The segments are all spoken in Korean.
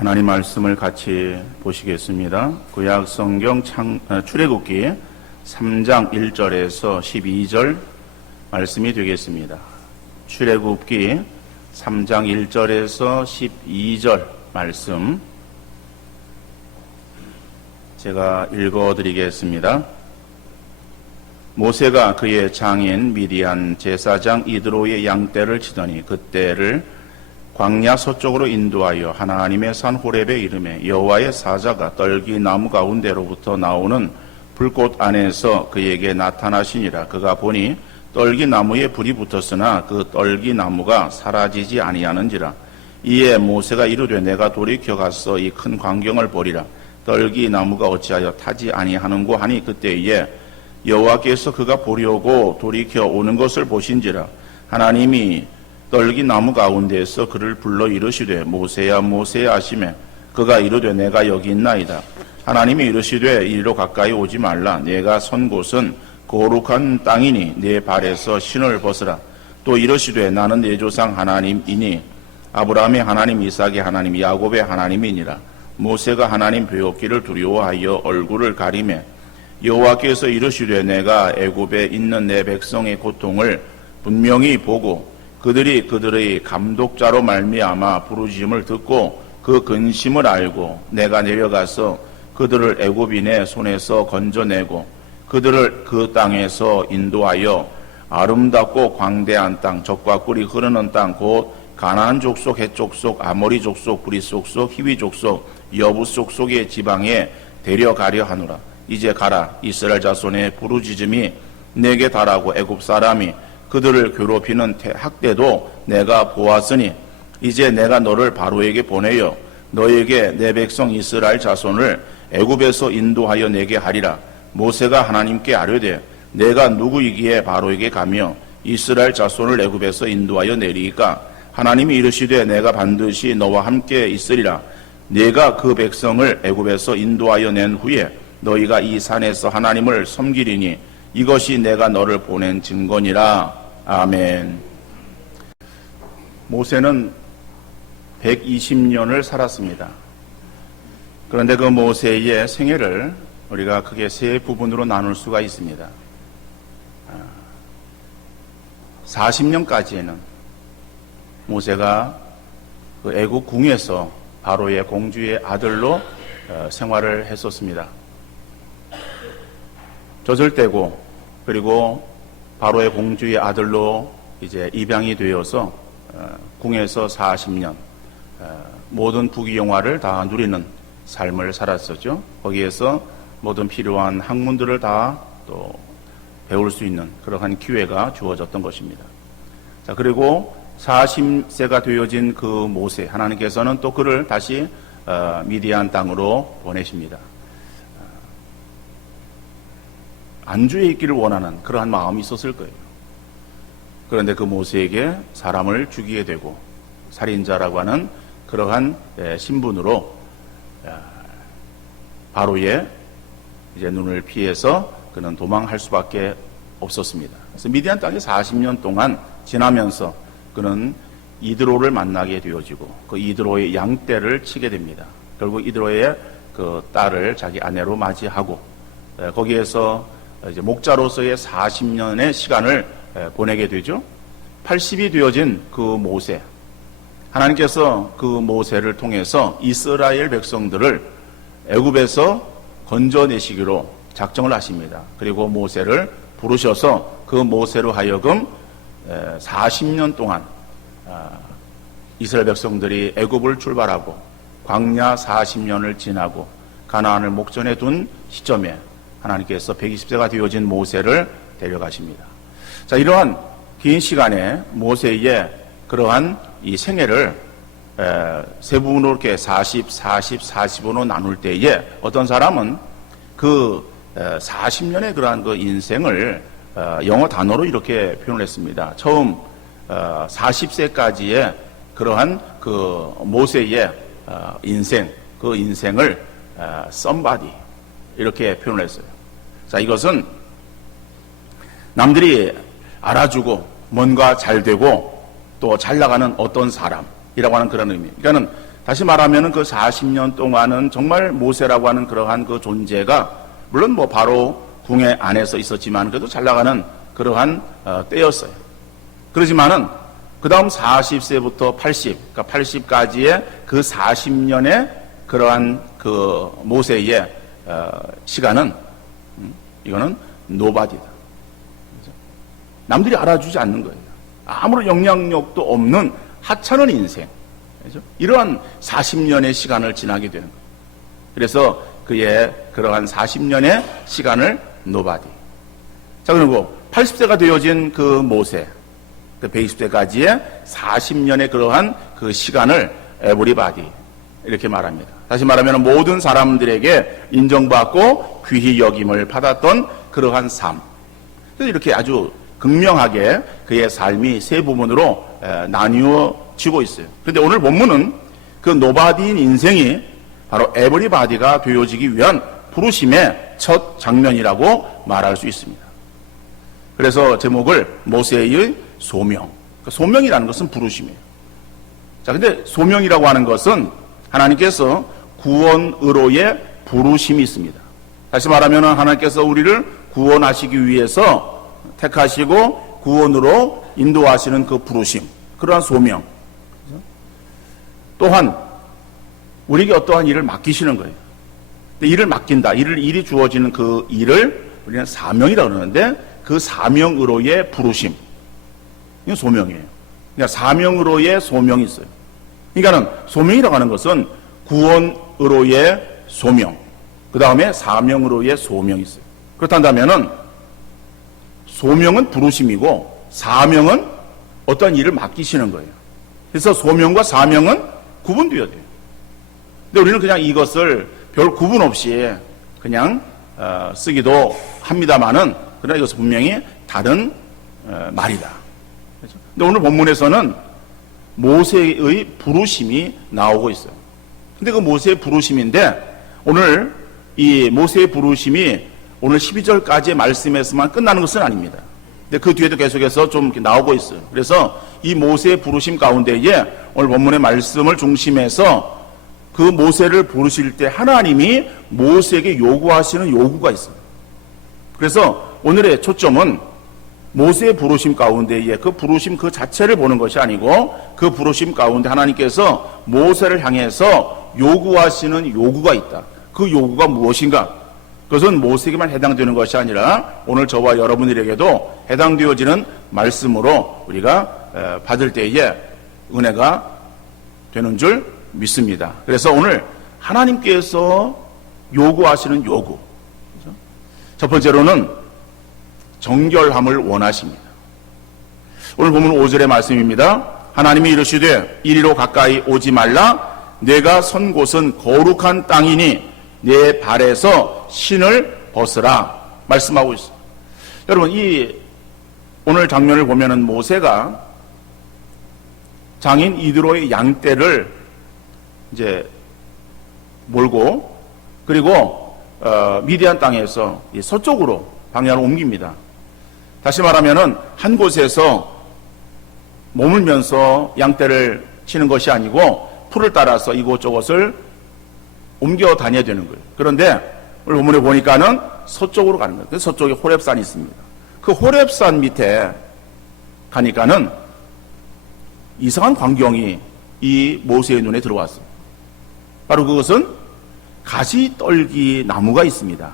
하나님 말씀을 같이 보시겠습니다. 구약 성경 출애굽기 3장 1절에서 12절 말씀이 되겠습니다. 출애굽기 3장 1절에서 12절 말씀 제가 읽어드리겠습니다. 모세가 그의 장인 미디안 제사장 이드로의 양떼를 치더니 그떼를 광야 서쪽으로 인도하여 하나님의 산 호렙에 이르매 여호와의 사자가 떨기나무 가운데로부터 나오는 불꽃 안에서 그에게 나타나시니라. 그가 보니 떨기나무에 불이 붙었으나 그 떨기나무가 사라지지 아니하는지라. 이에 모세가 이르되 내가 돌이켜 가서 이 큰 광경을 보리라. 떨기나무가 어찌하여 타지 아니하는고 하니 그때에 여호와께서 그가 보려고 돌이켜 오는 것을 보신지라. 하나님이 떨기나무 가운데에서 그를 불러 이르시되 모세야 모세야 하시매 그가 이르되 내가 여기 있나이다. 하나님이 이르시되 이리로 가까이 오지 말라. 내가 선 곳은 거룩한 땅이니 내 발에서 신을 벗으라. 또 이르시되 나는 내 조상 하나님이니 아브라함의 하나님 이삭의 하나님 야곱의 하나님이니라. 모세가 하나님 배웠기를 두려워하여 얼굴을 가리매 여호와께서 이르시되 내가 애굽에 있는 내 백성의 고통을 분명히 보고 그들의 감독자로 말미암아 부르짖음을 듣고 그 근심을 알고 내가 내려가서 그들을 애굽인의 손에서 건져내고 그들을 그 땅에서 인도하여 아름답고 광대한 땅 적과 꿀이 흐르는 땅 곧 가나안 족속 헷 족속 아모리 족속 브리 족속 히위 족속 여부 족속의 지방에 데려가려 하노라. 이제 가라. 이스라엘 자손의 부르짖음이 내게 달하고 애굽 사람이 그들을 괴롭히는 학대도 내가 보았으니 이제 내가 너를 바로에게 보내어 너에게 내 백성 이스라엘 자손을 애굽에서 인도하여 내게 하리라. 모세가 하나님께 아뢰되 내가 누구이기에 바로에게 가며 이스라엘 자손을 애굽에서 인도하여 내리이까. 하나님이 이르시되 내가 반드시 너와 함께 있으리라. 내가 그 백성을 애굽에서 인도하여 낸 후에 너희가 이 산에서 하나님을 섬기리니 이것이 내가 너를 보낸 증거니라. 아멘. 모세는 120년을 살았습니다. 그런데 그 모세의 생애를 우리가 크게 세 부분으로 나눌 수가 있습니다. 40년까지는 모세가 그 애국 궁에서 바로의 공주의 아들로 생활을 했었습니다. 젖을 떼고 그리고 바로의 공주의 아들로 이제 입양이 되어서 궁에서 40년 모든 부귀영화를 다 누리는 삶을 살았었죠. 거기에서 모든 필요한 학문들을 다 또 배울 수 있는 그러한 기회가 주어졌던 것입니다. 자, 그리고 40세가 되어진 그 모세, 하나님께서는 또 그를 다시 미디안 땅으로 보내십니다. 안주에 있기를 원하는 그러한 마음이 있었을 거예요. 그런데 그 모세에게 사람을 죽이게 되고 살인자라고 하는 그러한 신분으로 바로의 이제 눈을 피해서 그는 도망할 수밖에 없었습니다. 그래서 미디안 땅에 40년 동안 지나면서 그는 이드로를 만나게 되어지고 그 이드로의 양떼를 치게 됩니다. 결국 이드로의 그 딸을 자기 아내로 맞이하고 거기에서 이제 목자로서의 40년의 시간을 보내게 되죠. 80이 되어진 그 모세, 하나님께서 그 모세를 통해서 이스라엘 백성들을 애굽에서 건져내시기로 작정을 하십니다. 그리고 모세를 부르셔서 그 모세로 하여금 40년 동안 이스라엘 백성들이 애굽을 출발하고 광야 40년을 지나고 가나안을 목전에 둔 시점에 하나님께서 120세가 되어진 모세를 데려가십니다. 자, 이러한 긴 시간에 모세의 그러한 이 생애를 세 부분으로 이렇게 40으로 나눌 때에 어떤 사람은 그 40년의 그러한 그 인생을 영어 단어로 이렇게 표현을 했습니다. 처음 40세까지의 그러한 그 모세의 인생, 그 인생을 somebody 이렇게 표현을 했어요. 자, 이것은 남들이 알아주고 뭔가 잘 되고 또 잘 나가는 어떤 사람이라고 하는 그런 의미. 그러니까는 다시 말하면 그 40년 동안은 정말 모세라고 하는 그러한 그 존재가 물론 뭐 바로 궁의 안에서 있었지만 그래도 잘 나가는 그러한 때였어요. 그러지만은 그 다음 40세부터 80, 그러니까 80까지의 그 40년의 그러한 그 모세의 시간은 이거는 노바디다. 남들이 알아주지 않는 거예요. 아무런 영향력도 없는 하찮은 인생. 그렇죠? 이러한 40년의 시간을 지나게 되는 거예요. 그래서 그의 그러한 40년의 시간을 노바디. 자, 그리고 80세가 되어진 그 모세, 그 120세까지의 40년의 그러한 그 시간을 에브리바디 이렇게 말합니다. 다시 말하면 모든 사람들에게 인정받고 귀히 여김을 받았던 그러한 삶. 그래서 이렇게 아주 극명하게 그의 삶이 세 부분으로 나뉘어지고 있어요. 그런데 오늘 본문은 그 노바디인 인생이 바로 에브리바디가 되어지기 위한 부르심의 첫 장면이라고 말할 수 있습니다. 그래서 제목을 모세의 소명. 소명이라는 것은 부르심이에요. 자, 근데 소명이라고 하는 것은 하나님께서 구원으로의 부르심이 있습니다. 다시 말하면 하나님께서 우리를 구원하시기 위해서 택하시고 구원으로 인도하시는 그 부르심, 그러한 소명. 또한 우리에게 어떠한 일을 맡기시는 거예요. 일을 맡긴다, 일이 주어지는 그 일을 우리는 사명이라고 그러는데 그 사명으로의 부르심, 이건 소명이에요. 그러니까 사명으로의 소명이 있어요. 그러니까는 소명이라고 하는 것은 구원으로의 소명, 그 다음에 사명으로의 소명이 있어요. 그렇다면은 소명은 부르심이고 사명은 어떠한 일을 맡기시는 거예요. 그래서 소명과 사명은 구분되어야 돼요. 근데 우리는 그냥 이것을 별 구분 없이 그냥 쓰기도 합니다만은 그러나 이것은 분명히 다른 말이다. 그렇죠? 근데 오늘 본문에서는 모세의 부르심이 나오고 있어요. 근데 그 모세의 부르심인데 오늘 이 모세의 부르심이 오늘 12절까지의 말씀에서만 끝나는 것은 아닙니다. 근데 그 뒤에도 계속해서 좀 나오고 있어요. 그래서 이 모세의 부르심 가운데에 오늘 본문의 말씀을 중심해서 그 모세를 부르실 때 하나님이 모세에게 요구하시는 요구가 있어요. 그래서 오늘의 초점은 모세의 부르심 가운데에 그 부르심 그 자체를 보는 것이 아니고 그 부르심 가운데 하나님께서 모세를 향해서 요구하시는 요구가 있다. 그 요구가 무엇인가? 그것은 모세에게만 해당되는 것이 아니라 오늘 저와 여러분들에게도 해당되어지는 말씀으로 우리가 받을 때에 은혜가 되는 줄 믿습니다. 그래서 오늘 하나님께서 요구하시는 요구, 첫 번째로는 정결함을 원하십니다. 오늘 보면 5절의 말씀입니다. 하나님이 이르시되 이리로 가까이 오지 말라. 내가 선 곳은 거룩한 땅이니 내 발에서 신을 벗으라 말씀하고 있어요. 여러분, 이 오늘 장면을 보면은 모세가 장인 이드로의 양떼를 이제 몰고 그리고 미디안 땅에서 서쪽으로 방향을 옮깁니다. 다시 말하면은 한 곳에서 머물면서 양떼를 치는 것이 아니고 풀을 따라서 이곳저곳을 옮겨 다녀야 되는 거예요. 그런데 오늘 본문에 보니까는 서쪽으로 가는 거예요. 그래서 서쪽에 호렙산이 있습니다. 그 호렙산 밑에 가니까는 이상한 광경이 이 모세의 눈에 들어왔어요. 바로 그것은 가시떨기 나무가 있습니다.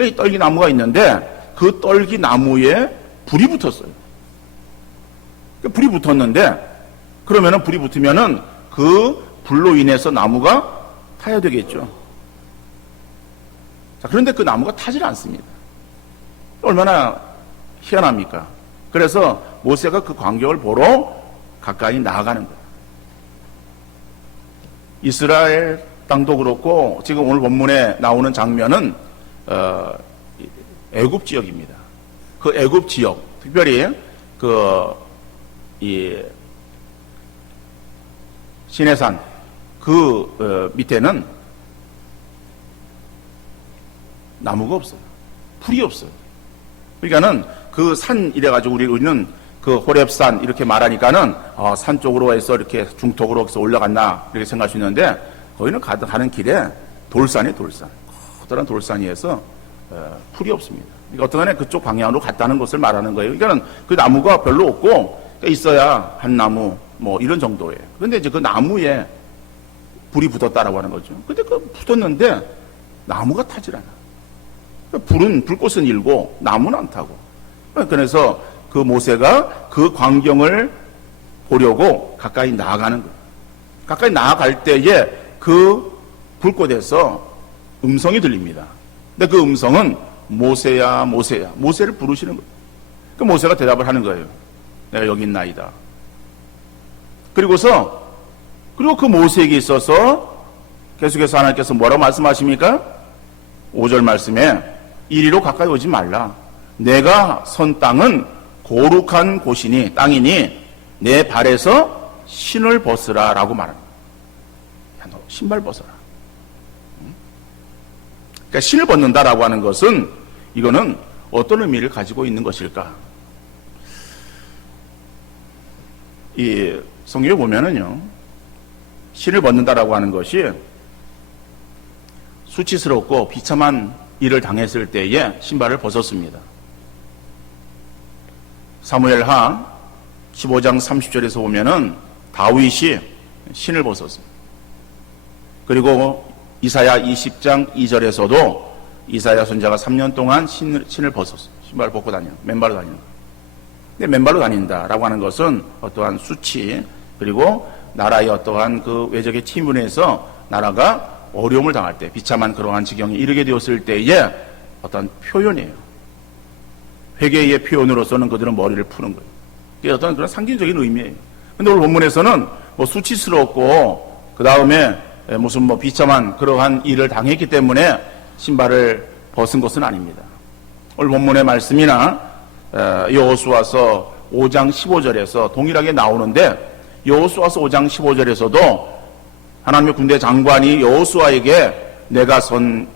이 떨기 나무가 있는데 그 떨기 나무에 불이 붙었어요. 불이 붙었는데 그러면은 불이 붙으면은 그 불로 인해서 나무가 타야 되겠죠. 자, 그런데 그 나무가 타질 않습니다. 얼마나 희한합니까? 그래서 모세가 그 광경을 보러 가까이 나아가는 거예요. 이스라엘 땅도 그렇고 지금 오늘 본문에 나오는 장면은 애굽 지역입니다. 그 애굽 지역, 특별히 이 시내산 밑에는 나무가 없어요. 풀이 없어요. 그러니까는 그 산 이래가지고 우리는 그 호렙산 이렇게 말하니까는 산 쪽으로 해서 이렇게 중턱으로 해서 올라갔나 이렇게 생각할 수 있는데 거기는 가는 길에 돌산이 돌산. 커다란 돌산이어서 풀이 없습니다. 그러니까 어떠간에 그쪽 방향으로 갔다는 것을 말하는 거예요. 그러니까 그 나무가 별로 없고 그러니까 있어야 한 나무 뭐 이런 정도예요. 그런데 이제 그 나무에 불이 붙었다라고 하는 거죠. 근데 그 붙었는데 나무가 타질 않아. 불꽃은 일고 나무는 안 타고. 그래서 그 모세가 그 광경을 보려고 가까이 나아가는 거예요. 가까이 나아갈 때에 그 불꽃에서 음성이 들립니다. 근데 그 음성은 모세야, 모세야. 모세를 부르시는 거예요. 그 모세가 대답을 하는 거예요. 내가 여기 있나이다. 그리고 그 모세에게 있어서 계속해서 하나님께서 뭐라고 말씀하십니까? 5절 말씀에 이리로 가까이 오지 말라. 내가 선 땅은 거룩한 곳이니 땅이니 내 발에서 신을 벗으라 라고 말합니다. 야, 너 신발 벗어라. 그러니까 신을 벗는다라고 하는 것은 이거는 어떤 의미를 가지고 있는 것일까? 이 성경에 보면은요, 신을 벗는다라고 하는 것이 수치스럽고 비참한 일을 당했을 때에 신발을 벗었습니다. 사무엘하 15장 30절에서 보면은 다윗이 신을 벗었습니다. 그리고 이사야 20장 2절에서도 이사야 선지자가 3년 동안 신을 벗었어요. 신발을 벗고 맨발로 다니는 거예요. 근데 맨발로 다닌다라고 하는 것은 어떠한 수치 그리고 나라의 어떠한 그 외적의 침문에서 나라가 어려움을 당할 때 비참한 그러한 지경에 이르게 되었을 때의 어떤 표현이에요. 회개의 표현으로서는 그들은 머리를 푸는 거예요. 그게 어떤 그런 상징적인 의미예요. 근데 오늘 본문에서는 뭐 수치스럽고 그 다음에 무슨 뭐 비참한 그러한 일을 당했기 때문에 신발을 벗은 것은 아닙니다. 오늘 본문의 말씀이나 여호수아서 5장 15절에서 동일하게 나오는데 여호수아서 5장 15절에서도 하나님의 군대 장관이 여호수아에게 내가 선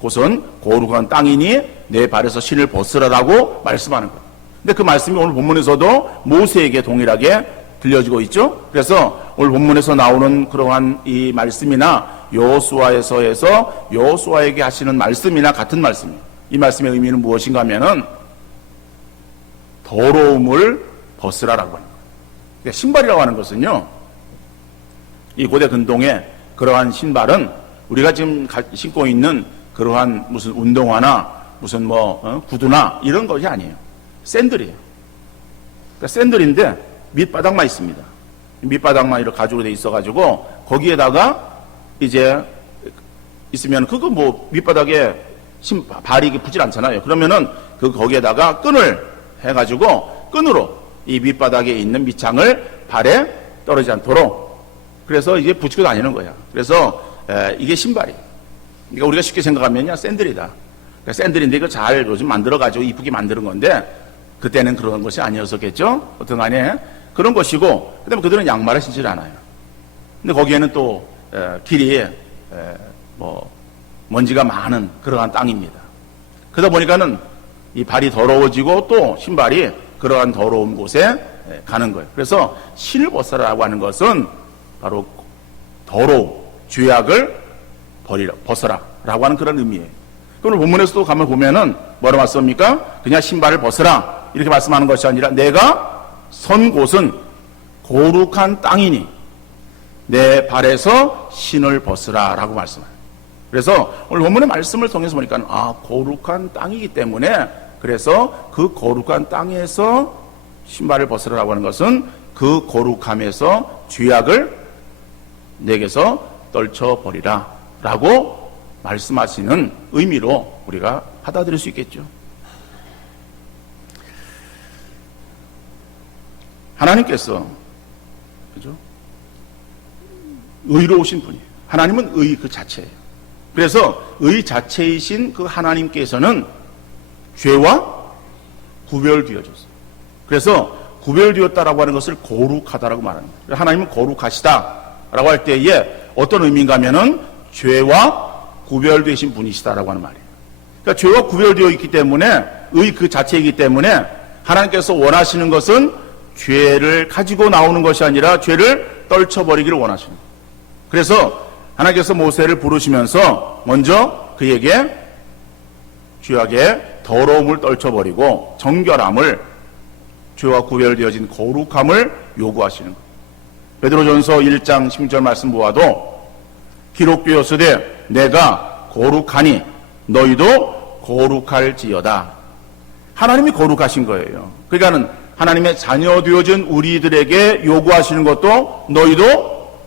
곳은 거룩한 땅이니 내 발에서 신을 벗으라라고 말씀하는 거예요. 근데 그 말씀이 오늘 본문에서도 모세에게 동일하게 들려지고 있죠. 그래서 오늘 본문에서 나오는 그러한 이 말씀이나 여호수아에서 여호수아에게 하시는 말씀이나 같은 말씀이에요. 이 말씀의 의미는 무엇인가 하면은 더러움을 벗으라라고 하는 거예요. 신발이라고 하는 것은요, 이 고대 근동의 그러한 신발은 우리가 지금 신고 있는 그러한 무슨 운동화나 무슨 구두나 이런 것이 아니에요. 샌들이에요. 그러니까 샌들인데 밑바닥만 있습니다. 밑바닥만 이렇게 가죽으로 돼 있어가지고 거기에다가 이제 있으면 그거 뭐 밑바닥에 발이 붙질 않잖아요. 그러면은 거기에다가 끈을 해가지고 끈으로 이 밑바닥에 있는 밑창을 발에 떨어지지 않도록 그래서 이제 붙이고 다니는 거야. 그래서 이게 신발이에요. 그러니까 우리가 쉽게 생각하면요, 샌들이다. 그러니까 샌들인데 이거 잘 요즘 만들어가지고 이쁘게 만드는 건데 그때는 그런 것이 아니었었겠죠. 어떤 간에 그런 것이고 그다음에 그들은 양말을 신지 않아요. 근데 거기에는 또 길이 먼지가 많은 그러한 땅입니다. 그러다 보니까는 이 발이 더러워지고 또 신발이 그러한 더러운 곳에 가는 거예요. 그래서 신을 벗어라라고 하는 것은 바로 더러움, 죄악을 벗어라라고 하는 그런 의미예요. 그럼 본문에서도 가만 보면은 뭐라고 말씀합니까? 그냥 신발을 벗어라 이렇게 말씀하는 것이 아니라 내가 선 곳은 거룩한 땅이니 내 발에서 신을 벗으라라고 말씀해요. 그래서 오늘 본문의 말씀을 통해서 보니까 거룩한 땅이기 때문에 그래서 그 거룩한 땅에서 신발을 벗으라라고 하는 것은 그 거룩함에서 죄악을 내게서 떨쳐버리라 라고 말씀하시는 의미로 우리가 받아들일 수 있겠죠. 하나님께서 그죠? 의로우신 분이에요. 하나님은 의 그 자체예요. 그래서 의 자체이신 그 하나님께서는 죄와 구별되어졌어요. 그래서 구별되었다라고 하는 것을 거룩하다라고 말합니다. 하나님은 거룩하시다라고 할 때에 어떤 의미인가 하면은 죄와 구별되신 분이시다라고 하는 말이에요. 그러니까 죄와 구별되어 있기 때문에 의 그 자체이기 때문에 하나님께서 원하시는 것은 죄를 가지고 나오는 것이 아니라 죄를 떨쳐버리기를 원하십니다. 그래서 하나님께서 모세를 부르시면서 먼저 그에게 죄악의 더러움을 떨쳐버리고 정결함을, 죄와 구별되어진 거룩함을 요구하시는 거예요. 베드로전서 1장 16절 말씀 보아도 기록되었으되 내가 거룩하니 너희도 거룩할지어다. 하나님이 거룩하신 거예요. 그러니까는 하나님의 자녀 되어진 우리들에게 요구하시는 것도 너희도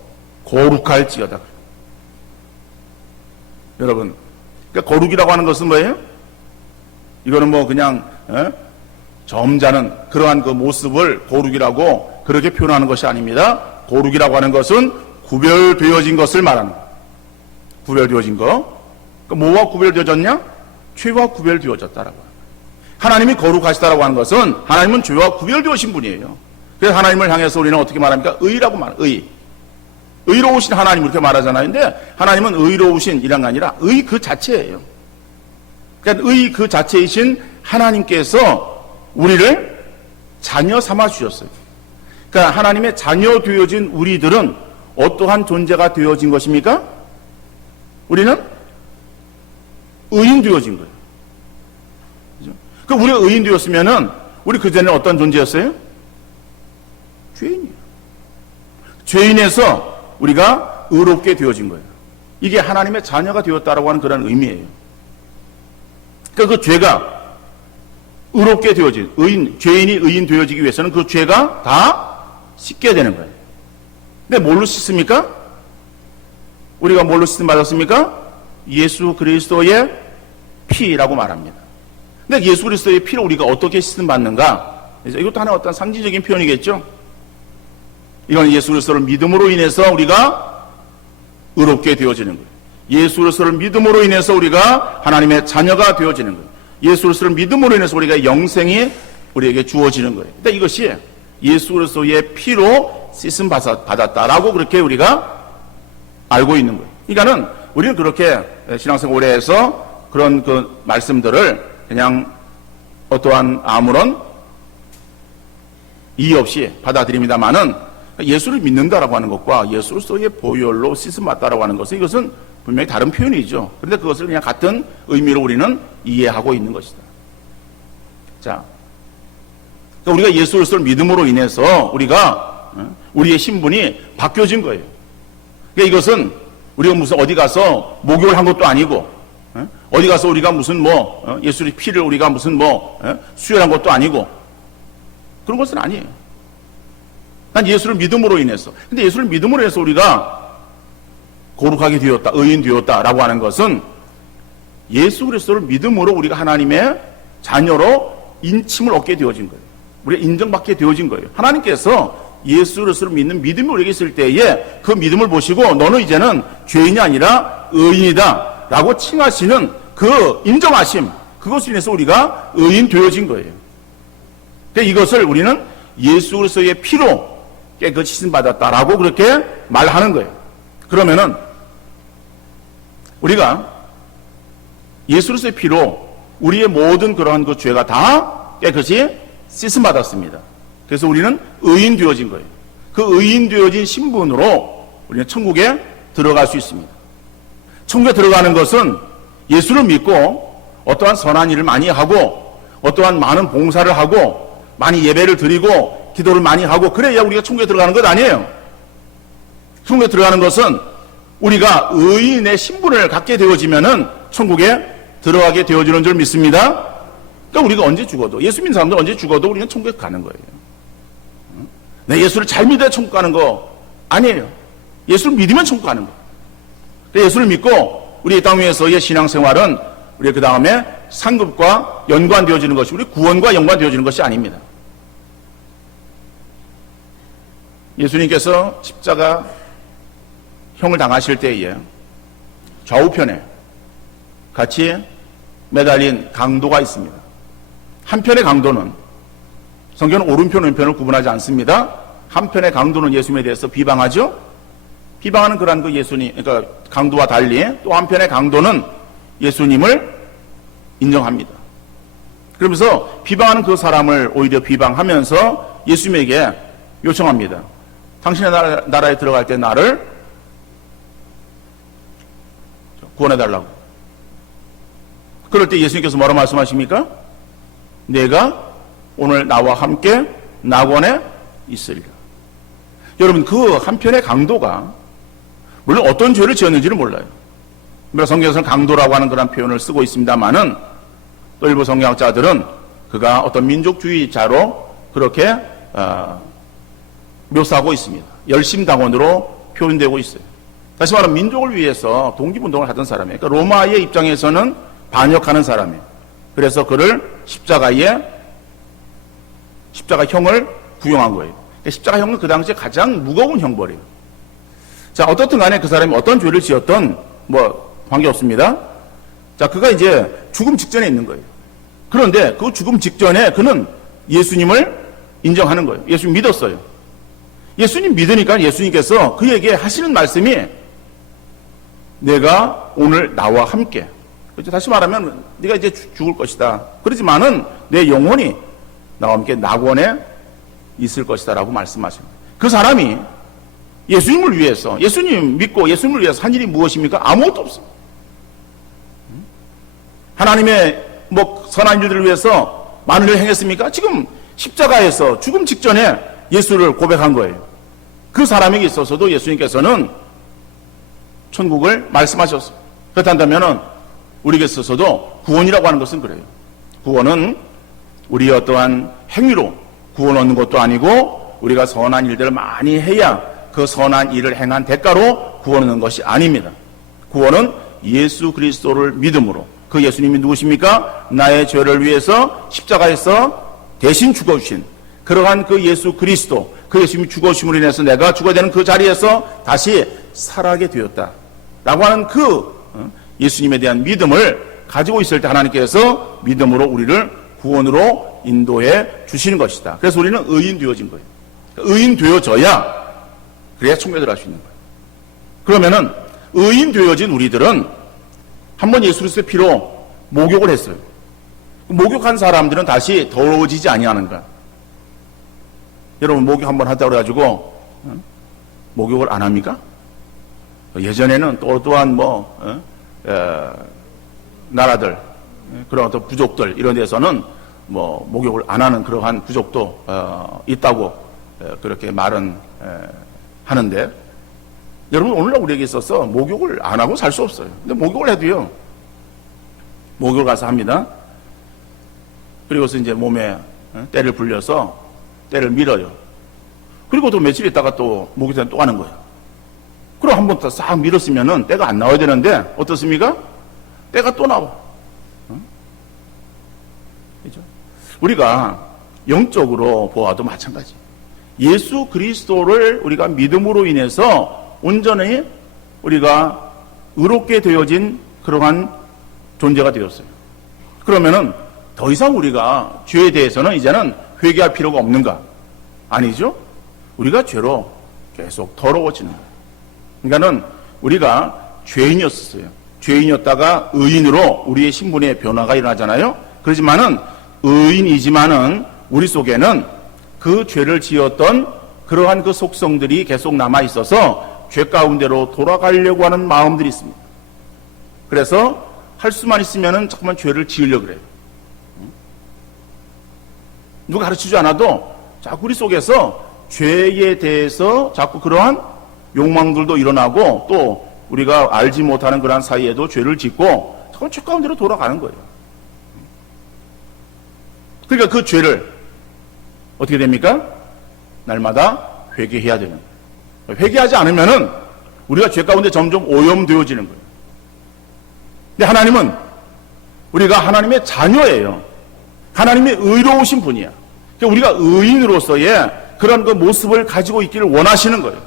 거룩할지어다. 여러분, 그러니까 거룩이라고 하는 것은 뭐예요? 이거는 뭐 그냥 점잖은 그러한 그 모습을 거룩이라고 그렇게 표현하는 것이 아닙니다. 거룩이라고 하는 것은 구별되어진 것을 말하는 거예요. 구별되어진 거. 그러니까 뭐와 구별되어졌냐? 죄와 구별되어졌다라고. 하나님이 거룩하시다라고 하는 것은 하나님은 죄와 구별되어진 분이에요. 그래서 하나님을 향해서 우리는 어떻게 말합니까? 의라고 말해요. 의로우신 하나님 이렇게 말하잖아요. 근데 하나님은 의로우신 이란 게 아니라 의 그 자체예요. 그러니까 의 그 자체이신 하나님께서 우리를 자녀 삼아 주셨어요. 그러니까 하나님의 자녀 되어진 우리들은 어떠한 존재가 되어진 것입니까? 우리는 의인 되어진 거예요. 그 우리가 의인 되었으면은 우리 그전에는 어떤 존재였어요? 죄인이에요. 죄인에서 우리가 의롭게 되어진 거예요. 이게 하나님의 자녀가 되었다라고 하는 그런 의미예요. 그러니까 그 죄가 의롭게 되어진 죄인이 의인 되어지기 위해서는 그 죄가 다 씻게 되는 거예요. 근데 뭘로 씻습니까? 우리가 뭘로 씻음 받았습니까? 예수 그리스도의 피라고 말합니다. 근데 예수 그리스도의 피로 우리가 어떻게 씻음 받는가? 이것도 하나의 어떤 상징적인 표현이겠죠? 이건 예수 그리스도를 믿음으로 인해서 우리가 의롭게 되어지는 거예요. 예수 그리스도를 믿음으로 인해서 우리가 하나님의 자녀가 되어지는 거예요. 예수 그리스도를 믿음으로 인해서 우리가 영생이 우리에게 주어지는 거예요. 그러니까 이것이 예수 그리스도의 피로 씻음 받았다라고 그렇게 우리가 알고 있는 거예요. 그러니까는 우리는 그렇게 신앙생활 오래 해서 그런 그 말씀들을 그냥 어떠한 아무런 이의 없이 받아들입니다만은 예수를 믿는다라고 하는 것과 예수 그리스도의 보혈로 씻음 받다라고 하는 것은 이것은 분명히 다른 표현이죠. 그런데 그것을 그냥 같은 의미로 우리는 이해하고 있는 것이다. 자, 그러니까 우리가 예수 그리스도를 믿음으로 인해서 우리가 우리의 신분이 바뀌어진 거예요. 그러니까 이것은 우리가 무슨 어디 가서 목욕을 한 것도 아니고 어디 가서 우리가 무슨 예수의 피를 우리가 무슨 수혈한 것도 아니고 그런 것은 아니에요. 난 예수를 믿음으로 인해서. 근데 예수를 믿음으로 해서 우리가 거룩하게 되었다, 의인 되었다라고 하는 것은 예수 그리스도를 믿음으로 우리가 하나님의 자녀로 인침을 얻게 되어진 거예요. 우리가 인정받게 되어진 거예요. 하나님께서 예수 그리스도를 믿는 믿음이 우리에게 있을 때에 그 믿음을 보시고 너는 이제는 죄인이 아니라 의인이다 라고 칭하시는 그 인정하심, 그것을 인해서 우리가 의인 되어진 거예요. 근데 이것을 우리는 예수 그리스도의 피로 깨끗이 씻음받았다라고 그렇게 말하는 거예요. 그러면은 우리가 예수 그리스도의 피로 우리의 모든 그러한 그 죄가 다 깨끗이 씻음받았습니다. 그래서 우리는 의인 되어진 거예요. 그 의인 되어진 신분으로 우리는 천국에 들어갈 수 있습니다. 천국에 들어가는 것은 예수를 믿고 어떠한 선한 일을 많이 하고 어떠한 많은 봉사를 하고 많이 예배를 드리고 기도를 많이 하고 그래야 우리가 천국에 들어가는 것 아니에요. 천국에 들어가는 것은 우리가 의인의 신분을 갖게 되어지면은 천국에 들어가게 되어지는 줄 믿습니다. 그러니까 우리가 언제 죽어도, 예수 믿는 사람들 언제 죽어도 우리는 천국에 가는 거예요. 내 예수를 잘 믿어야 천국 가는 거 아니에요. 예수를 믿으면 천국 가는 거예요. 예수를 믿고 우리 땅 위에서의 신앙생활은 우리 그 다음에 상급과 연관되어지는 것이, 우리 구원과 연관되어지는 것이 아닙니다. 예수님께서 십자가 형을 당하실 때에 좌우편에 같이 매달린 강도가 있습니다. 한편의 강도는, 성경은 오른편, 왼편을 구분하지 않습니다. 한편의 강도는 예수님에 대해서 비방하죠. 비방하는 그러한 그 예수님, 그러니까 강도와 달리 또 한편의 강도는 예수님을 인정합니다. 그러면서 비방하는 그 사람을 오히려 비방하면서 예수님에게 요청합니다. 당신의 나라에 들어갈 때 나를 구원해달라고. 그럴 때 예수님께서 뭐라고 말씀하십니까? 내가 오늘 나와 함께 낙원에 있으리라. 여러분, 그 한편의 강도가 물론 어떤 죄를 지었는지는 몰라요. 성경에서는 강도라고 하는 그런 표현을 쓰고 있습니다만은 또 일부 성경학자들은 그가 어떤 민족주의자로 그렇게 묘사하고 있습니다. 열심당원으로 표현되고 있어요. 다시 말하면 민족을 위해서 독립운동을 하던 사람이에요. 그러니까 로마의 입장에서는 반역하는 사람이에요. 그래서 그를 십자가형을 구형한 거예요. 그러니까 십자가형은 그 당시에 가장 무거운 형벌이에요. 자, 어떻든 간에 그 사람이 어떤 죄를 지었던 관계없습니다. 자, 그가 이제 죽음 직전에 있는 거예요. 그런데 그 죽음 직전에 그는 예수님을 인정하는 거예요. 예수님 믿었어요. 예수님 믿으니까 예수님께서 그에게 하시는 말씀이 내가 오늘 나와 함께. 그렇죠? 다시 말하면 네가 이제 죽을 것이다. 그렇지만은 내 영혼이 나와 함께 낙원에 있을 것이다 라고 말씀하십니다. 그 사람이 예수님을 위해서, 예수님 믿고 예수님을 위해서 한 일이 무엇입니까? 아무것도 없어요. 하나님의 선한 일들을 위해서 많은 일을 행했습니까? 지금 십자가에서 죽음 직전에 예수를 고백한 거예요. 그 사람에게 있어서도 예수님께서는 천국을 말씀하셨어요. 그렇다면 우리에게 있어서도 구원이라고 하는 것은 그래요. 구원은 우리의 어떠한 행위로 구원 얻는 것도 아니고 우리가 선한 일들을 많이 해야 그 선한 일을 행한 대가로 구원 얻는 것이 아닙니다. 구원은 예수 그리스도를 믿음으로. 그 예수님이 누구십니까? 나의 죄를 위해서 십자가에서 대신 죽어주신 그러한 그 예수 그리스도, 그 예수님이 죽어주심으로 인해서 내가 죽어야 되는 그 자리에서 다시 살아가게 되었다 라고 하는 그 예수님에 대한 믿음을 가지고 있을 때 하나님께서 믿음으로 우리를 구원으로 인도해 주시는 것이다. 그래서 우리는 의인 되어진 거예요. 의인 되어져야 그래야 천국에 들어갈 수 있는 거예요. 그러면은 의인 되어진 우리들은 한번 예수 그리스도의 피로 목욕을 했어요. 목욕한 사람들은 다시 더러워지지 아니하는가? 여러분 목욕 한번 하다 그래가지고 목욕을 안 합니까? 예전에는 또한 나라들 그런 어떤 부족들 이런 데서는 목욕을 안 하는 그러한 부족도 있다고 그렇게 말은 하는데 여러분 오늘날 우리에게 있어서 목욕을 안 하고 살 수 없어요. 근데 목욕을 해도요 목욕을 가서 합니다. 그리고서 이제 몸에 때를 불려서 때를 밀어요. 그리고 또 며칠 있다가 또 목욕탕에 또 가는 거예요. 그럼 한 번 더 싹 밀었으면은 때가 안 나와야 되는데 어떻습니까? 때가 또 나와. 그렇죠? 우리가 영적으로 보아도 마찬가지. 예수 그리스도를 우리가 믿음으로 인해서 온전히 우리가 의롭게 되어진 그러한 존재가 되었어요. 그러면은 더 이상 우리가 죄에 대해서는 이제는 회개할 필요가 없는가? 아니죠? 우리가 죄로 계속 더러워지는 거예요. 그러니까는 우리가 죄인이었어요. 죄인이었다가 의인으로 우리의 신분의 변화가 일어나잖아요. 그렇지만은 의인이지만은 우리 속에는 그 죄를 지었던 그러한 그 속성들이 계속 남아 있어서 죄 가운데로 돌아가려고 하는 마음들이 있습니다. 그래서 할 수만 있으면은 자꾸만 죄를 지으려고 그래요. 누가 가르치지 않아도 자꾸 우리 속에서 죄에 대해서 자꾸 그러한 욕망들도 일어나고 또 우리가 알지 못하는 그러한 사이에도 죄를 짓고 자꾸 죄 가운데로 돌아가는 거예요. 그러니까 그 죄를 어떻게 됩니까? 날마다 회개해야 되는 거예요. 회개하지 않으면은 우리가 죄 가운데 점점 오염되어지는 거예요. 근데 하나님은 우리가 하나님의 자녀예요. 하나님의 의로우신 분이야. 그러니까 우리가 의인으로서의 그런 그 모습을 가지고 있기를 원하시는 거예요.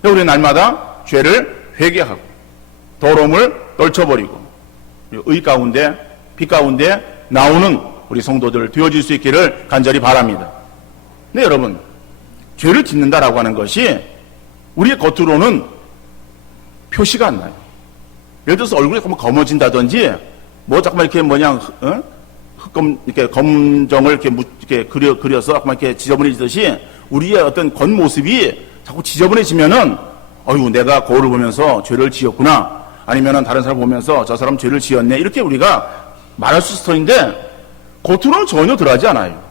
그러니까 우리는 날마다 죄를 회개하고 더러움을 떨쳐버리고 의 가운데 빛 가운데 나오는 우리 성도들 되어질 수 있기를 간절히 바랍니다. 근데 여러분 죄를 짓는다라고 하는 것이 우리의 겉으로는 표시가 안 나요. 예를 들어서 얼굴이 검어진다든지 자꾸만 이렇게 흑검 이렇게 검정을 이렇게 그려서 막 이렇게 지저분해지듯이 우리의 어떤 겉모습이 자꾸 지저분해지면은 어이구 내가 거울을 보면서 죄를 지었구나, 아니면은 다른 사람 보면서 저 사람 죄를 지었네, 이렇게 우리가 말할 수 있을 터인데 겉으로는 전혀 덜하지 않아요.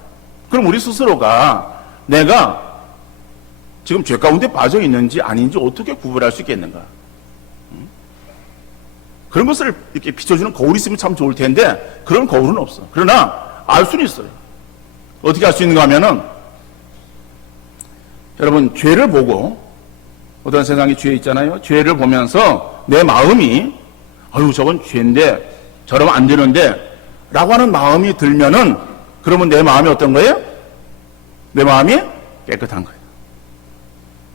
그럼 우리 스스로가 내가 지금 죄 가운데 빠져 있는지 아닌지 어떻게 구분할 수 있겠는가? 그런 것을 이렇게 비춰주는 거울이 있으면 참 좋을 텐데 그런 거울은 없어. 그러나 알 수는 있어요. 어떻게 알 수 있는가 하면은 여러분 죄를 보고, 어떤 세상에 죄 있잖아요. 죄를 보면서 내 마음이 아유 저건 죄인데 저러면 안 되는데 라고 하는 마음이 들면은 그러면 내 마음이 어떤 거예요? 내 마음이 깨끗한 거예요.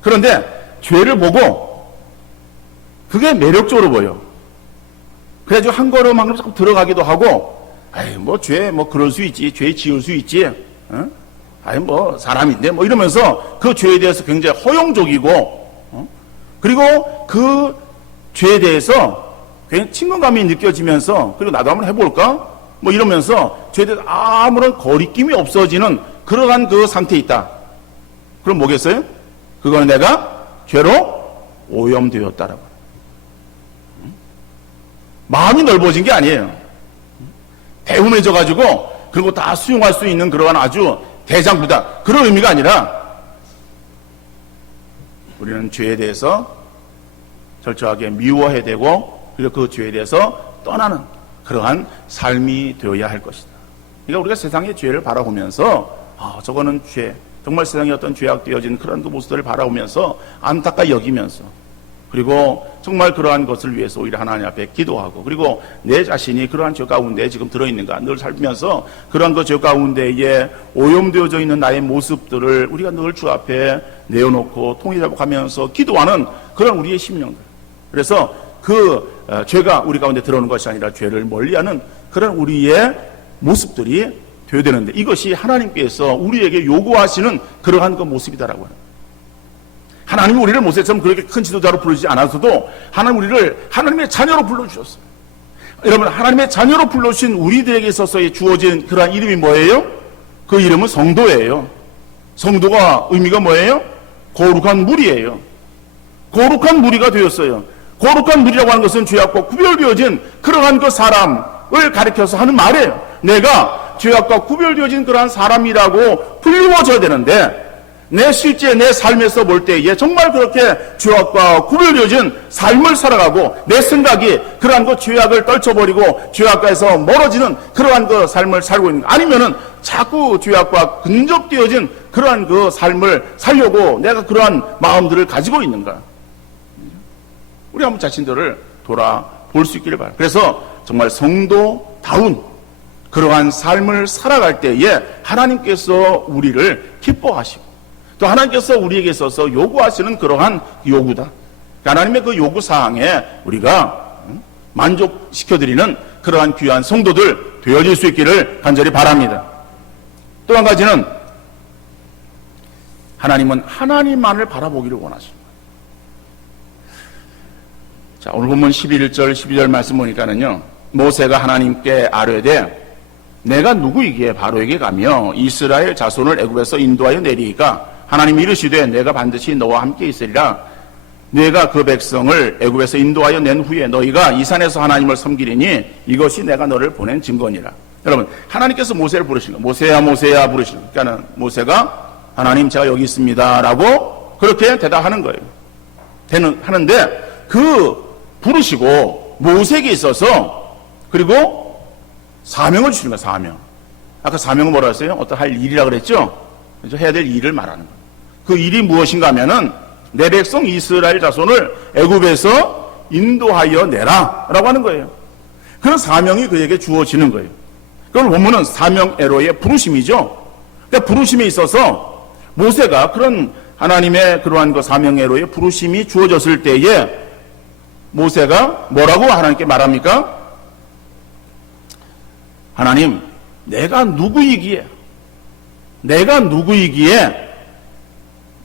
그런데 죄를 보고 그게 매력적으로 보여. 그래가지고 한 걸음 한 걸음 자꾸 들어가기도 하고, 아이 뭐 죄 뭐 그럴 수 있지, 죄 지을 수 있지, 어? 아이 뭐 사람인데 뭐 이러면서 그 죄에 대해서 굉장히 허용적이고, 그리고 그 죄에 대해서 굉장히 친근감이 느껴지면서 그리고 나도 한번 해볼까? 뭐 이러면서 죄에 대해서 아무런 거리낌이 없어지는 그러한 그 상태에 있다. 그럼 뭐겠어요? 그거는 내가 죄로 오염되었다라고. 마음이 넓어진 게 아니에요. 대우해져가지고 그런 거 다 수용할 수 있는 그러한 아주 대장부다, 그런 의미가 아니라 우리는 죄에 대해서 철저하게 미워해야 되고 그리고 그 죄에 대해서 떠나는 그러한 삶이 되어야 할 것이다. 그러니까 우리가 세상의 죄를 바라보면서 저거는 죄, 정말 세상에 어떤 죄악되어진 그런 그 모습들을 바라보면서 안타까 여기면서, 그리고 정말 그러한 것을 위해서 오히려 하나님 앞에 기도하고, 그리고 내 자신이 그러한 죄 가운데 지금 들어있는가 늘 살피면서 그러한 그 죄 가운데에 오염되어져 있는 나의 모습들을 우리가 늘 주 앞에 내어놓고 통일하고 가면서 기도하는 그런 우리의 심령들. 그래서 그 죄가 우리 가운데 들어오는 것이 아니라 죄를 멀리하는 그런 우리의 모습들이 되어야 되는데, 이것이 하나님께서 우리에게 요구하시는 그러한 그 모습이다라고 합니다. 하나님이 우리를 모세처럼 그렇게 큰 지도자로 부르지 않았어도 하나님 우리를 하나님의 자녀로 불러주셨어요. 여러분, 하나님의 자녀로 불러주신 우리들에게 있어서 주어진 그러한 이름이 뭐예요? 그 이름은 성도예요. 성도가 의미가 뭐예요? 거룩한 무리예요. 거룩한 무리가 되었어요. 거룩한 무리라고 하는 것은 죄악과 구별되어진 그러한 그 사람을 가리켜서 하는 말이에요. 내가 죄악과 구별되어진 그러한 사람이라고 불리워져야 되는데, 내 실제 내 삶에서 볼 때에 정말 그렇게 죄악과 구별되어진 삶을 살아가고 내 생각이 그러한 그 죄악을 떨쳐버리고 죄악과에서 멀어지는 그러한 그 삶을 살고 있는, 아니면은 자꾸 죄악과 근접되어진 그러한 그 삶을 살려고 내가 그러한 마음들을 가지고 있는가? 우리 한번 자신들을 돌아볼 수 있기를 바랍니다. 그래서 정말 성도다운 그러한 삶을 살아갈 때에 하나님께서 우리를 기뻐하시고 또 하나님께서 우리에게 있어서 요구하시는 그러한 요구다. 하나님의 그 요구사항에 우리가 만족시켜드리는 그러한 귀한 성도들 되어질 수 있기를 간절히 바랍니다. 또 한 가지는 하나님은 하나님만을 바라보기를 원하십니다. 자, 오늘 본문 11절 12절 말씀 보니까는요, 모세가 하나님께 아뢰되 내가 누구이기에 바로에게 가며 이스라엘 자손을 애굽에서 인도하여 내리이까? 하나님이 이르시되 내가 반드시 너와 함께 있으리라. 내가 그 백성을 애굽에서 인도하여 낸 후에 너희가 이 산에서 하나님을 섬기리니 이것이 내가 너를 보낸 증거니라. 여러분, 하나님께서 모세를 부르시는 거예요. 모세야 모세야 부르시는 거예요. 그러니까 모세가 하나님 제가 여기 있습니다 라고 그렇게 대답하는 거예요. 하는데 그 부르시고 모세에게 있어서 그리고 사명을 주시는 거예요. 사명. 아까 사명은 뭐라 했어요? 어떤 할 일이라 그랬죠? 그래서 해야 될 일을 말하는 거예요. 그 일이 무엇인가 하면은 내 백성 이스라엘 자손을 애굽에서 인도하여 내라 라고 하는 거예요. 그런 사명이 그에게 주어지는 거예요. 그걸 보면은 사명애로의 부르심이죠. 그러니까 부르심에 있어서 모세가 그런 하나님의 그러한 그 사명애로의 부르심이 주어졌을 때에 모세가 뭐라고 하나님께 말합니까? 하나님, 내가 누구이기에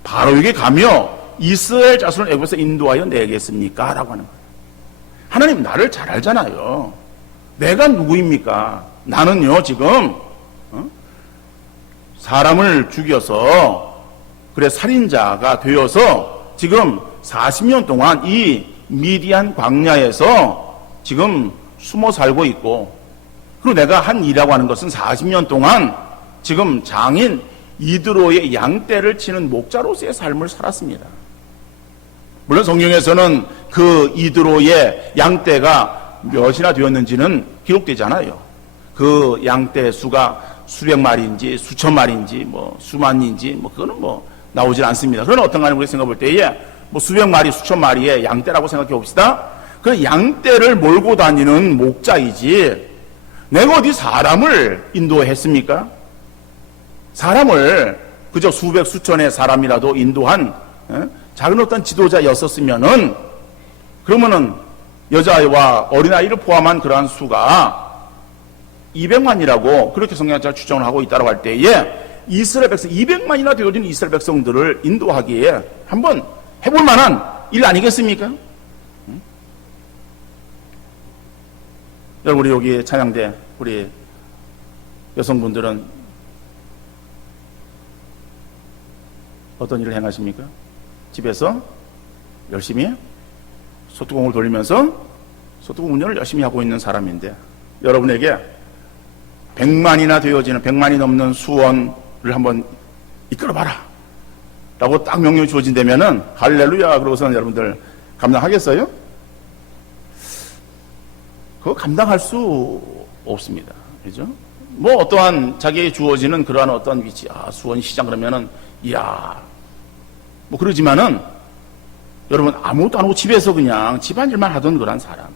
바로에게 가며 이스라엘 자손을 애굽에서 인도하여 내겠습니까? 라고 하는 거예요. 하나님 나를 잘 알잖아요. 내가 누구입니까? 나는요 지금 사람을 죽여서 그래 살인자가 되어서 지금 40년 동안 이 미디안 광야에서 지금 숨어 살고 있고, 그리고 내가 한 일이라고 하는 것은 40년 동안 지금 장인 이드로의 양떼를 치는 목자로서의 삶을 살았습니다. 물론 성경에서는 그 이드로의 양떼가 몇이나 되었는지는 기록되지 않아요. 그 양떼 수가 수백 마리인지 수천 마리인지 뭐 수만인지 뭐 그거는 뭐 나오질 않습니다. 그러나 어떤 간에 우리 생각해 볼 때에 뭐 수백 마리 수천 마리의 양떼라고 생각해 봅시다. 그 양떼를 몰고 다니는 목자이지 내가 어디 사람을 인도했습니까? 사람을 그저 수백 수천의 사람이라도 인도한 작은 어떤 지도자였었으면은, 그러면은 여자와 어린아이를 포함한 그러한 수가 200만이라고 그렇게 성경자가 추정을 하고 있다고 할 때에 이스라엘 백성 200만이나 되어진 이스라엘 백성들을 인도하기에 한번 해볼 만한 일 아니겠습니까? 여러분, 우리 여기 찬양대 우리 여성분들은 어떤 일을 행하십니까? 집에서 열심히 소뚜껑을 돌리면서 소뚜껑 운전을 열심히 하고 있는 사람인데, 여러분에게 100만이나 되어지는 100만이 넘는 수원을 한번 이끌어봐라 라고 딱 명령이 주어진다면은 할렐루야 그러고서는 여러분들 감당하겠어요? 그거 감당할 수 없습니다. 그죠? 뭐 어떠한 자기에게 주어지는 그러한 어떤 위치, 수원시장 그러면은 이야 뭐 그러지만은 여러분 아무것도 안 하고 집에서 그냥 집안일만 하던 그런 사람,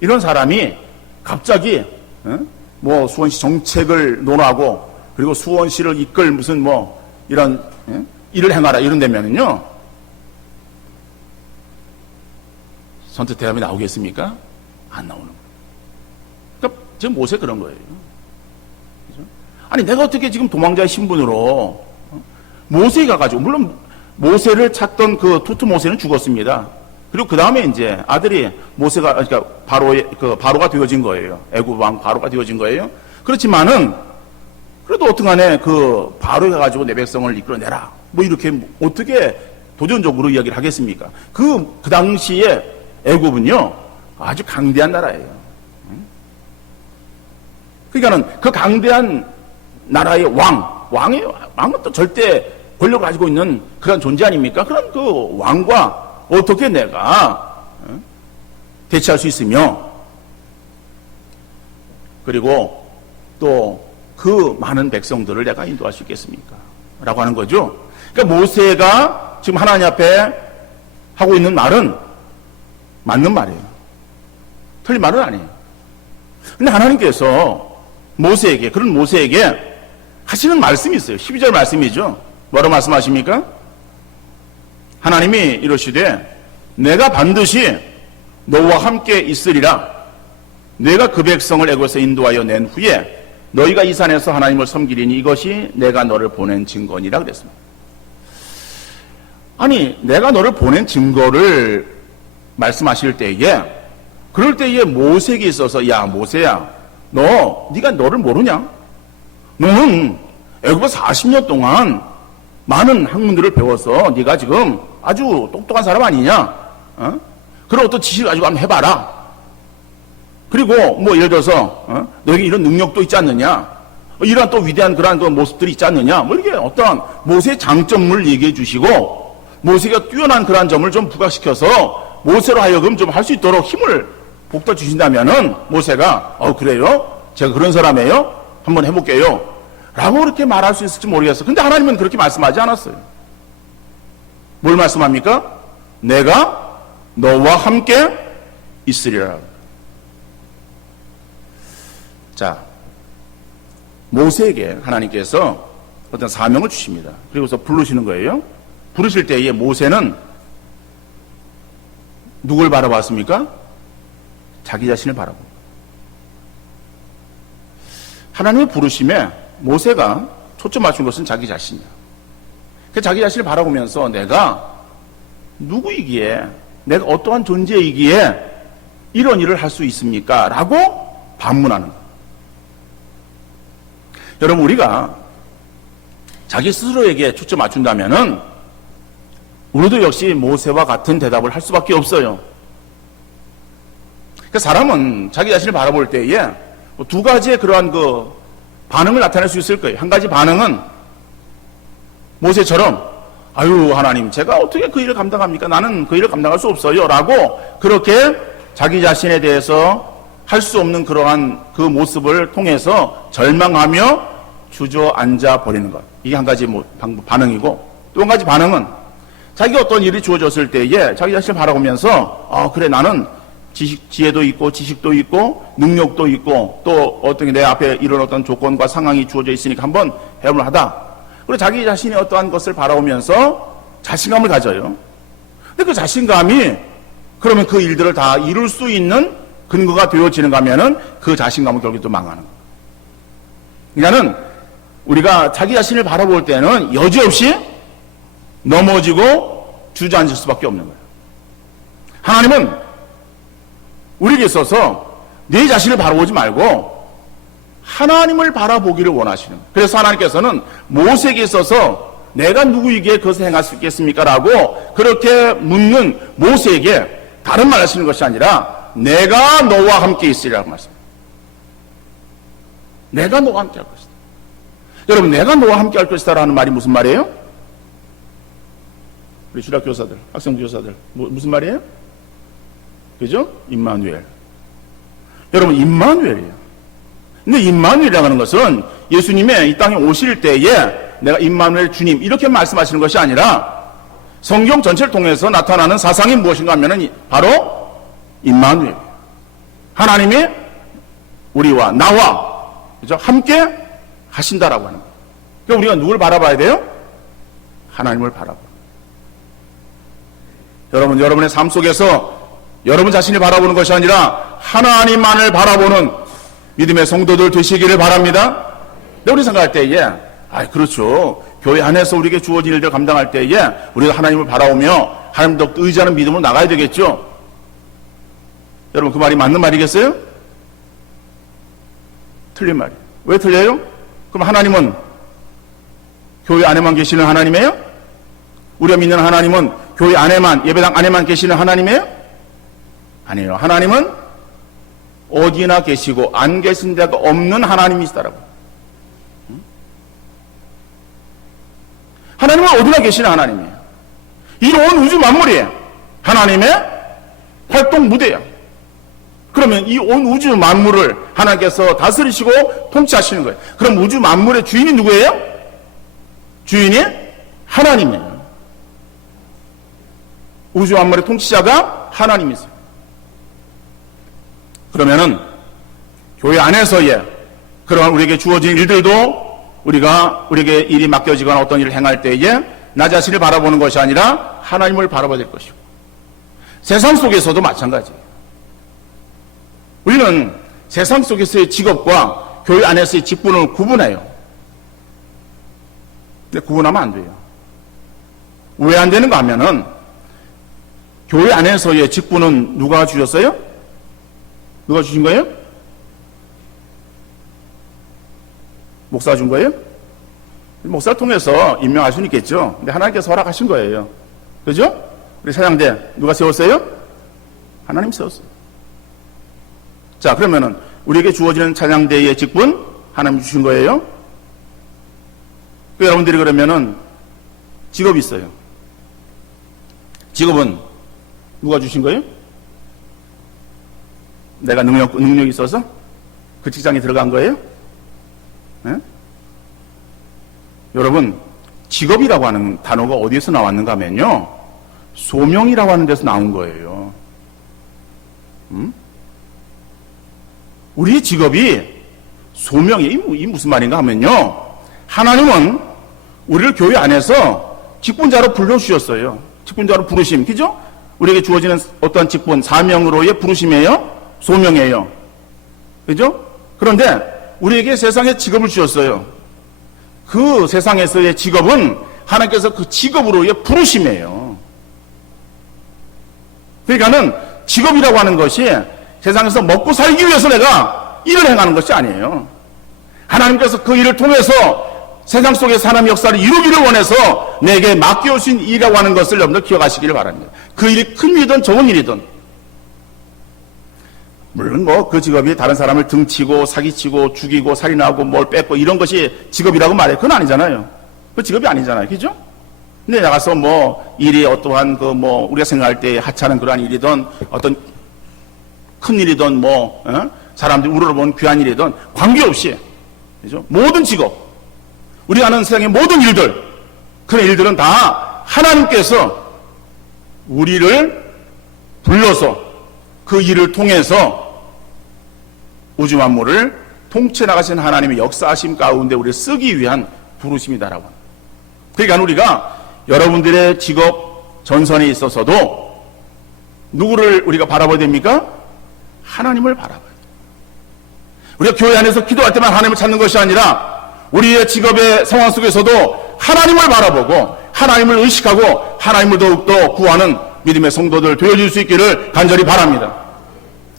이런 사람이 갑자기 뭐 수원시 정책을 논하고 그리고 수원시를 이끌 무슨 뭐 이런 일을 행하라 이런다면은요 선뜻 대답이 나오겠습니까? 안 나오는 거예요. 그러니까 지금 모세 그런 거예요. 그죠? 아니 내가 어떻게 지금 도망자의 신분으로 모세가 가지고, 물론 모세를 찾던 그 투트 모세는 죽었습니다. 그리고 그 다음에 이제 아들이 모세가, 그러니까 바로가 되어진 거예요. 애굽 왕 바로가 되어진 거예요. 그렇지만은 그래도 어떡하네 그 바로가 가지고 내 백성을 이끌어내라 뭐 이렇게 어떻게 도전적으로 이야기를 하겠습니까? 그 당시에 애굽은요 아주 강대한 나라예요. 그러니까는 그 강대한 나라의 왕은 또 절대 권력을 가지고 있는 그런 존재 아닙니까? 그런 그 왕과 어떻게 내가 대치할 수 있으며, 그리고 또 그 많은 백성들을 내가 인도할 수 있겠습니까? 라고 하는 거죠. 그러니까 모세가 지금 하나님 앞에 하고 있는 말은 맞는 말이에요. 틀린 말은 아니에요. 근데 하나님께서 그런 모세에게 하시는 말씀이 있어요. 12절 말씀이죠. 뭐라고 말씀하십니까? 하나님이 이러시되 내가 반드시 너와 함께 있으리라. 내가 그 백성을 애굽에서 인도하여 낸 후에 너희가 이 산에서 하나님을 섬기리니 이것이 내가 너를 보낸 증거니라 그랬습니다. 아니 내가 너를 보낸 증거를 말씀하실 때에, 그럴 때에 모세에게 있어서 야 모세야 네가 너를 모르냐? 너는 애굽에서 40년 동안 많은 학문들을 배워서 네가 지금 아주 똑똑한 사람 아니냐? 그런 어떤 지식을 가지고 한번 해봐라. 그리고 뭐 예를 들어서 너에게 이런 능력도 있지 않느냐? 이러한 또 위대한 그러한 그 모습들이 있지 않느냐? 뭐 이렇게 어떠한 모세의 장점을 얘기해 주시고 모세가 뛰어난 그러한 점을 좀 부각시켜서 모세로 하여금 좀 할 수 있도록 힘을 북돋아 주신다면은 모세가 그래요? 제가 그런 사람이에요? 한번 해볼게요. 라고 그렇게 말할 수 있을지 모르겠어요. 근데 하나님은 그렇게 말씀하지 않았어요. 뭘 말씀합니까? 내가 너와 함께 있으리라. 자, 모세에게 하나님께서 어떤 사명을 주십니다. 그리고서 부르시는 거예요. 부르실 때에 모세는 누굴 바라봤습니까? 자기 자신을 바라보고. 하나님의 부르심에 모세가 초점 맞춘 것은 자기 자신이야. 그 자기 자신을 바라보면서 내가 누구이기에, 내가 어떠한 존재이기에 이런 일을 할 수 있습니까? 라고 반문하는 거예요. 여러분, 우리가 자기 스스로에게 초점 맞춘다면은 우리도 역시 모세와 같은 대답을 할 수밖에 없어요. 그러니까 사람은 자기 자신을 바라볼 때에 두 가지의 그러한 그 반응을 나타낼 수 있을 거예요. 한 가지 반응은 모세처럼 아유 하나님 제가 어떻게 그 일을 감당합니까? 나는 그 일을 감당할 수 없어요 라고 그렇게 자기 자신에 대해서 할 수 없는 그러한 그 모습을 통해서 절망하며 주저앉아 버리는 것. 이게 한 가지 반응이고, 또 한 가지 반응은 자기가 어떤 일이 주어졌을 때에 자기 자신을 바라보면서 그래 나는 지혜도 있고 지식도 있고 능력도 있고 또 어떤 내 앞에 이런 어떤 조건과 상황이 주어져 있으니까 한번 해볼 하다. 그리고 자기 자신이 어떠한 것을 바라보면서 자신감을 가져요. 근데 그 자신감이 그러면 그 일들을 다 이룰 수 있는 근거가 되어지는가 하면은 그 자신감은 결국 또 망하는 거예요. 그러니까는 우리가 자기 자신을 바라볼 때는 여지없이 넘어지고 주저앉을 수밖에 없는 거예요. 하나님은 우리에게 있어서 내 자신을 바라보지 말고 하나님을 바라보기를 원하시는 거예요. 그래서 하나님께서는 모세에게 있어서 내가 누구에게 그것을 행할 수 있겠습니까? 라고 그렇게 묻는 모세에게 다른 말 하시는 것이 아니라 내가 너와 함께 있으리라고 말씀합니다. 내가 너와 함께 할 것이다. 여러분, 내가 너와 함께 할 것이다 라는 말이 무슨 말이에요? 우리 주일학 교사들, 학생부 교사들 무슨 말이에요? 그죠? 임마누엘. 여러분, 임마누엘이에요. 근데 임마누엘이라고 하는 것은 예수님의 이 땅에 오실 때에 내가 임마누엘 주님 이렇게 말씀하시는 것이 아니라 성경 전체를 통해서 나타나는 사상이 무엇인가 하면은 바로 임마누엘. 하나님이 우리와 나와 그죠? 함께 하신다라고 하는 거예요. 그러니까 우리가 누굴 바라봐야 돼요? 하나님을 바라봐. 여러분, 여러분의 삶 속에서 여러분 자신이 바라보는 것이 아니라 하나님만을 바라보는 믿음의 성도들 되시기를 바랍니다. 근데 우리 생각할 때에 그렇죠. 교회 안에서 우리에게 주어진 일들을 감당할 때에 우리가 하나님을 바라보며 하나님도 의지하는 믿음으로 나가야 되겠죠. 여러분, 그 말이 맞는 말이겠어요? 틀린 말이에요. 왜 틀려요? 그럼 하나님은 교회 안에만 계시는 하나님이에요? 우리가 믿는 하나님은 교회 안에만, 예배당 안에만 계시는 하나님이에요? 아니에요. 하나님은 어디나 계시고 안 계신 데가 없는 하나님이시다라고. 하나님은 어디나 계시는 하나님이에요. 이 온 우주 만물이 하나님의 활동 무대야. 그러면 이 온 우주 만물을 하나님께서 다스리시고 통치하시는 거예요. 그럼 우주 만물의 주인이 누구예요? 주인이 하나님이에요. 우주 만물의 통치자가 하나님이세요. 그러면은 교회 안에서의 그런 우리에게 주어진 일들도 우리에게 일이 맡겨지거나 어떤 일을 행할 때에 나 자신을 바라보는 것이 아니라 하나님을 바라봐야 될 것이고, 세상 속에서도 마찬가지예요. 우리는 세상 속에서의 직업과 교회 안에서의 직분을 구분해요. 근데 구분하면 안 돼요. 왜 안 되는가 하면은 교회 안에서의 직분은 누가 주셨어요? 누가 주신 거예요? 목사가 준 거예요? 목사를 통해서 임명할 수는 있겠죠. 근데 하나님께서 허락하신 거예요. 그죠? 우리 사장대 누가 세웠어요? 하나님 세웠어요. 자, 그러면은 우리에게 주어지는 찬양대의 직분 하나님 주신 거예요. 여러분들이 그러면은 직업이 있어요. 직업은 누가 주신 거예요? 내가 능력이 있어서 그 직장에 들어간 거예요? 네? 여러분, 직업이라고 하는 단어가 어디에서 나왔는가 하면요, 소명이라고 하는 데서 나온 거예요. 우리의 직업이 소명이 이 무슨 말인가 하면요, 하나님은 우리를 교회 안에서 직분자로 불러주셨어요. 직분자로 부르심, 그죠? 우리에게 주어지는 어떤 직분, 사명으로의 부르심이에요? 소명이에요. 그죠? 그런데 우리에게 세상에 직업을 주셨어요. 그 세상에서의 직업은 하나님께서 그 직업으로의 부르심이에요. 그러니까는 직업이라고 하는 것이 세상에서 먹고 살기 위해서 내가 일을 행하는 것이 아니에요. 하나님께서 그 일을 통해서 세상 속의 사람 역사를 이루기를 원해서 내게 맡겨오신 일이라고 하는 것을 여러분들 기억하시기를 바랍니다. 그 일이 큰 일이든 적은 일이든, 물론 뭐 그 직업이 다른 사람을 등치고 사기치고 죽이고 살인하고 뭘 뺏고 이런 것이 직업이라고 말해요. 그건 아니잖아요. 그 직업이 아니잖아요. 그죠? 근데 나가서 뭐 일이 어떠한 그 뭐 우리가 생각할 때 하찮은 그러한 일이든 어떤 큰 일이든 뭐 사람들이 우러러보는 귀한 일이든 관계없이, 그죠? 모든 직업, 우리가 아는 세상의 모든 일들, 그런 일들은 다 하나님께서 우리를 불러서 그 일을 통해서 우주 만물을 통치 나가신 하나님의 역사하심 가운데 우리를 쓰기 위한 부르심이다라고 합니다. 그러니까 우리가 여러분들의 직업 전선에 있어서도 누구를 우리가 바라봐야 됩니까? 하나님을 바라봐야 돼요. 우리가 교회 안에서 기도할 때만 하나님을 찾는 것이 아니라 우리의 직업의 상황 속에서도 하나님을 바라보고 하나님을 의식하고 하나님을 더욱더 구하는 믿음의 성도들 되어줄 수 있기를 간절히 바랍니다.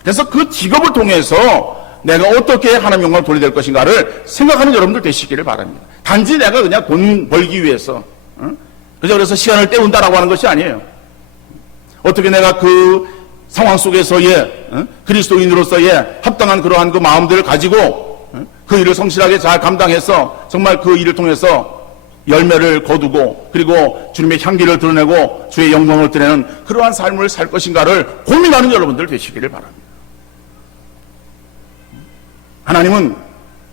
그래서 그 직업을 통해서 내가 어떻게 하나님 영광을 돌려야 될 것인가를 생각하는 여러분들 되시기를 바랍니다. 단지 내가 그냥 돈 벌기 위해서 그래서 시간을 때운다라고 하는 것이 아니에요. 어떻게 내가 그 상황 속에서의 그리스도인으로서의 합당한 그러한 그 마음들을 가지고 그 일을 성실하게 잘 감당해서 정말 그 일을 통해서 열매를 거두고 그리고 주님의 향기를 드러내고 주의 영광을 드러내는 그러한 삶을 살 것인가를 고민하는 여러분들 되시기를 바랍니다. 하나님은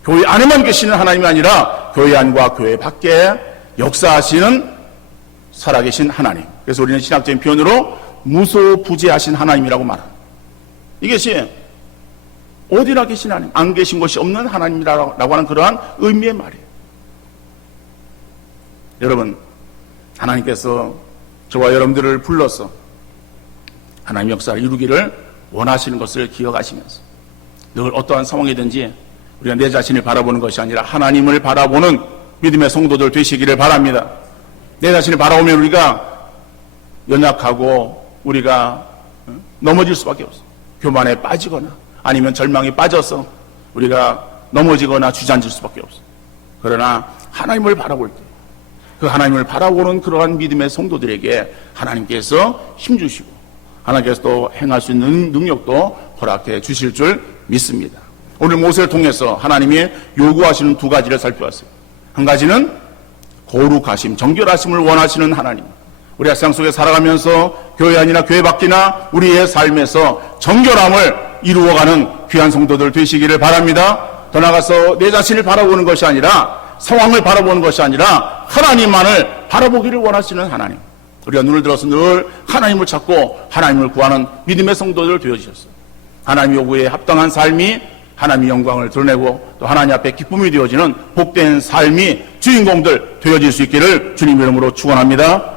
교회 안에만 계시는 하나님이 아니라 교회 안과 교회 밖에 역사하시는 살아계신 하나님. 그래서 우리는 신학적인 표현으로 무소부재하신 하나님이라고 말합니다. 이것이 어디나 계신 하나님, 안 계신 것이 없는 하나님이라고 하는 그러한 의미의 말이에요. 여러분, 하나님께서 저와 여러분들을 불러서 하나님 역사를 이루기를 원하시는 것을 기억하시면서 늘 어떠한 상황이든지 우리가 내 자신을 바라보는 것이 아니라 하나님을 바라보는 믿음의 성도들 되시기를 바랍니다. 내 자신을 바라보면 우리가 연약하고 우리가 넘어질 수밖에 없어요. 교만에 빠지거나 아니면 절망에 빠져서 우리가 넘어지거나 주저앉을 수밖에 없어요. 그러나 하나님을 바라볼 때 그 하나님을 바라보는 그러한 믿음의 성도들에게 하나님께서 힘주시고 하나님께서 또 행할 수 있는 능력도 허락해 주실 줄 믿습니다. 오늘 모세를 통해서 하나님이 요구하시는 두 가지를 살펴봤어요. 한 가지는 거룩하심, 정결하심을 원하시는 하나님. 우리가 세상 속에 살아가면서 교회 안이나 교회 밖이나 우리의 삶에서 정결함을 이루어가는 귀한 성도들 되시기를 바랍니다. 더 나아가서 내 자신을 바라보는 것이 아니라 상황을 바라보는 것이 아니라 하나님만을 바라보기를 원하시는 하나님. 우리가 눈을 들어서 늘 하나님을 찾고 하나님을 구하는 믿음의 성도들 되어주셨어요. 하나님 요구에 합당한 삶이 하나님의 영광을 드러내고 또 하나님 앞에 기쁨이 되어지는 복된 삶이 주인공들 되어질 수 있기를 주님 이름으로 축원합니다.